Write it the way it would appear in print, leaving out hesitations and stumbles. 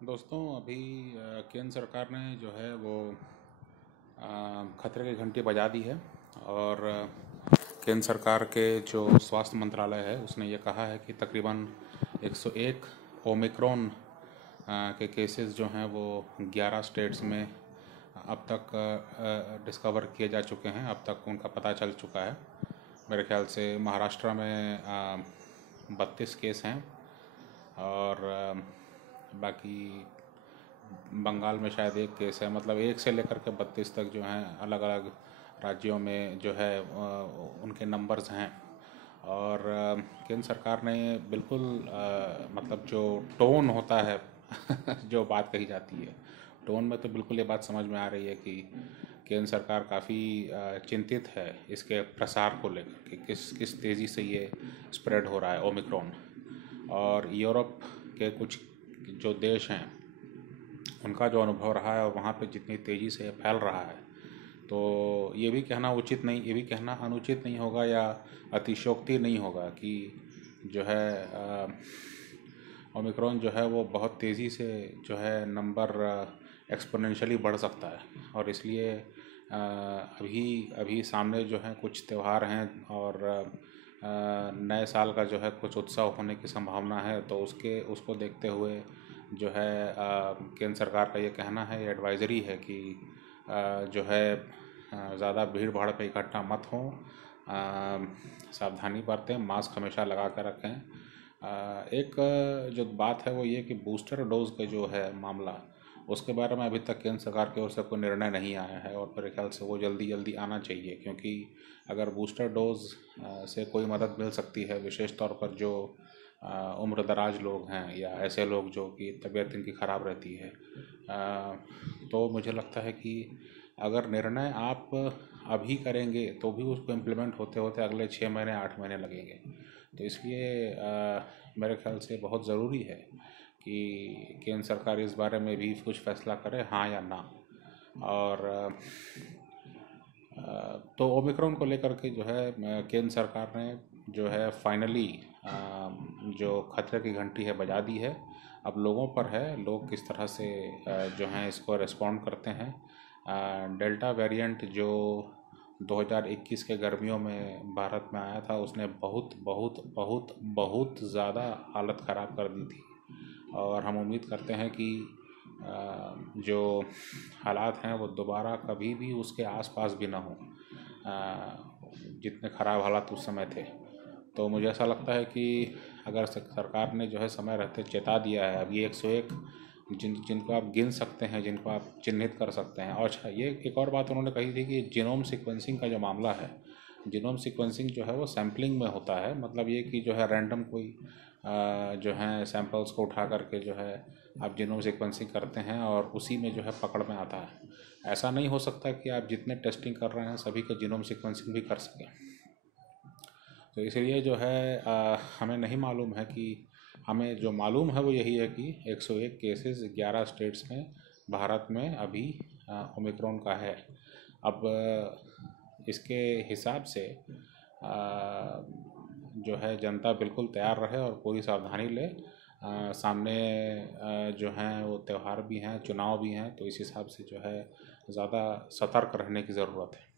दोस्तों अभी केंद्र सरकार ने जो है वो खतरे की घंटी बजा दी है। और केंद्र सरकार के जो स्वास्थ्य मंत्रालय है उसने ये कहा है कि तकरीबन 101 ओमिक्रॉन के केसेस जो हैं वो 11 स्टेट्स में अब तक डिस्कवर किए जा चुके हैं। अब तक उनका पता चल चुका है। मेरे ख्याल से महाराष्ट्र में 32 केस हैं और बाकी बंगाल में शायद एक केस है। मतलब एक से लेकर के 32 तक जो हैं अलग अलग राज्यों में जो है उनके नंबर्स हैं। और केंद्र सरकार ने बिल्कुल मतलब जो टोन होता है जो बात कही जाती है, टोन में तो बिल्कुल ये बात समझ में आ रही है कि केंद्र सरकार काफ़ी चिंतित है इसके प्रसार को लेकर कि किस किस तेज़ी से ये स्प्रेड हो रहा है ओमिक्रॉन। और यूरोप के कुछ जो देश हैं उनका जो अनुभव रहा है और वहाँ पे जितनी तेज़ी से ये फैल रहा है, तो ये भी कहना उचित नहीं, ये भी कहना अनुचित नहीं होगा या अतिशयोक्ति नहीं होगा कि जो है ओमिक्रॉन जो है वो बहुत तेज़ी से जो है नंबर एक्सपोनेंशियली बढ़ सकता है। और इसलिए अभी अभी सामने जो है कुछ त्यौहार हैं और नए साल का जो है कुछ उत्सव होने की संभावना है। तो उसको देखते हुए जो है केंद्र सरकार का ये कहना है, ये एडवाइज़री है कि जो है ज़्यादा भीड़ भाड़ पे इकट्ठा मत हों, सावधानी बरतें, मास्क हमेशा लगा कर रखें। एक जो बात है वो ये कि बूस्टर डोज के जो है मामला, उसके बारे में अभी तक केंद्र सरकार की ओर से कोई निर्णय नहीं आया है और मेरे ख्याल से वो जल्दी जल्दी आना चाहिए। क्योंकि अगर बूस्टर डोज से कोई मदद मिल सकती है, विशेष तौर पर जो उम्र दराज लोग हैं या ऐसे लोग जो कि तबीयत इनकी ख़राब रहती है, तो मुझे लगता है कि अगर निर्णय आप अभी करेंगे तो भी उसको इम्प्लीमेंट होते होते अगले 6 महीने 8 महीने लगेंगे। तो इसलिए मेरे ख्याल से बहुत ज़रूरी है कि केंद्र सरकार इस बारे में भी कुछ फैसला करे, हाँ या ना। और तो ओमिक्रॉन को लेकर के जो है केंद्र सरकार ने जो है फाइनली जो खतरे की घंटी है बजा दी है। अब लोगों पर है, लोग किस तरह से जो हैं इसको रिस्पॉन्ड करते हैं। डेल्टा वेरिएंट जो 2021 के गर्मियों में भारत में आया था, उसने बहुत बहुत बहुत बहुत ज़्यादा हालत ख़राब कर दी थी। और हम उम्मीद करते हैं कि जो हालात हैं वो दोबारा कभी भी उसके आसपास भी ना हों जितने ख़राब हालात उस समय थे। तो मुझे ऐसा लगता है कि अगर सरकार ने जो है समय रहते चेता दिया है, अब ये 101 जिनको आप गिन सकते हैं, जिनको आप चिन्हित कर सकते हैं। और अच्छा, ये एक और बात उन्होंने कही थी कि जीनोम सीक्वेंसिंग का जो मामला है, जीनोम सीक्वेंसिंग जो है वो सैम्पलिंग में होता है। मतलब ये कि जो है रैंडम कोई जो है सैंपल्स को उठा करके जो है आप जीनोम सीक्वेंसिंग करते हैं और उसी में जो है पकड़ में आता है। ऐसा नहीं हो सकता कि आप जितने टेस्टिंग कर रहे हैं सभी के जीनोम सीक्वेंसिंग भी कर सकें। तो इसलिए जो है हमें नहीं मालूम है कि हमें जो मालूम है वो यही है कि 101 केसेस 11 स्टेट्स में भारत में अभी ओमिक्रॉन का है। अब इसके हिसाब से जो है जनता बिल्कुल तैयार रहे और पूरी सावधानी ले। सामने जो हैं वो त्यौहार भी हैं, चुनाव भी हैं, तो इस हिसाब से जो है ज़्यादा सतर्क रहने की ज़रूरत है।